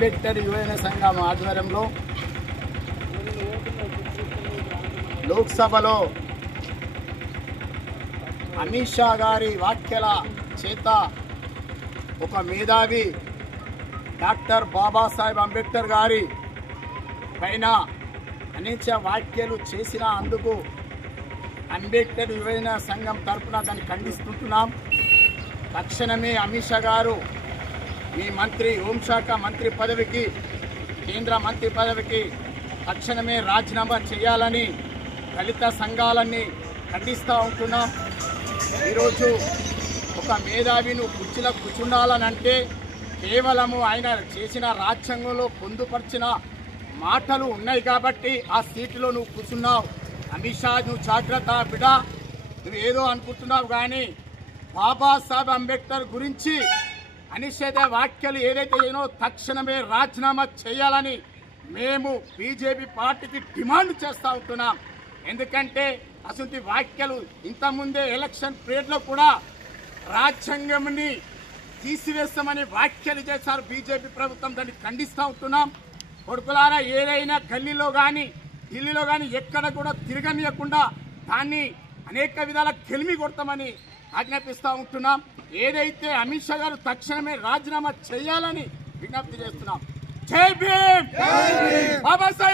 అంబేద్కర్ యువజన సంఘం ఆధ్వర్యంలో లోక్సభలో అమిత్ షా గారి వ్యాఖ్యల చేత ఒక మేధావి డాక్టర్ బాబాసాహెబ్ అంబేద్కర్ గారి పైన అనేక వ్యాఖ్యలు చేసిన అందుకు అంబేద్కర్ యువజన సంఘం తరఫున దాన్ని ఖండిస్తున్నాం. తక్షణమే అమిత్ షా గారు మీ మంత్రి హోంశాఖ మంత్రి పదవికి కేంద్ర మంత్రి పదవికి తక్షణమే రాజీనామా చేయాలని దళిత సంఘాలన్నీ ఖండిస్తూ ఉంటున్నాం. ఈరోజు ఒక మేధావిను కుర్చీలో కూర్చుండాలనంటే కేవలము ఆయన చేసిన రాజ్యాంగంలో పొందుపరిచిన మాటలు ఉన్నాయి కాబట్టి ఆ సీటులో నువ్వు కూర్చున్నావు. అమిత్ షా నువ్వు జాగ్రత్త బిడ్డ, నువ్వు ఏదో అనుకుంటున్నావు కానీ బాబాసాహెబ్ అంబేద్కర్ గురించి అనిషేధ వ్యాఖ్యలు ఏదైతే ఏనో తక్షణమే రాజీనామా చేయాలని మేము బీజేపీ పార్టీకి డిమాండ్ చేస్తూ ఉంటున్నాం. ఎందుకంటే అసలు వ్యాఖ్యలు ఇంతకుముందే ఎలక్షన్ పీరియడ్లో కూడా రాజ్యాంగంని తీసివేస్తామని వ్యాఖ్యలు చేశారు బీజేపీ ప్రభుత్వం. దాన్ని ఖండిస్తూ ఉంటున్నాం. కొడుకులారా, ఏదైనా గల్లీలో కానీ ఢిల్లీలో కానీ ఎక్కడ కూడా తిరగనీయకుండా దాన్ని అనేక విధాల కెలిమి కొడతామని ఆజ్ఞాపిస్తూ ఉంటున్నాం. ఏదైతే అమిత్ షా గారు తక్షణమే రాజీనామా చేయాలని విజ్ఞప్తి చేస్తున్నాం. జై భీమ్, బాబాసాహెబ్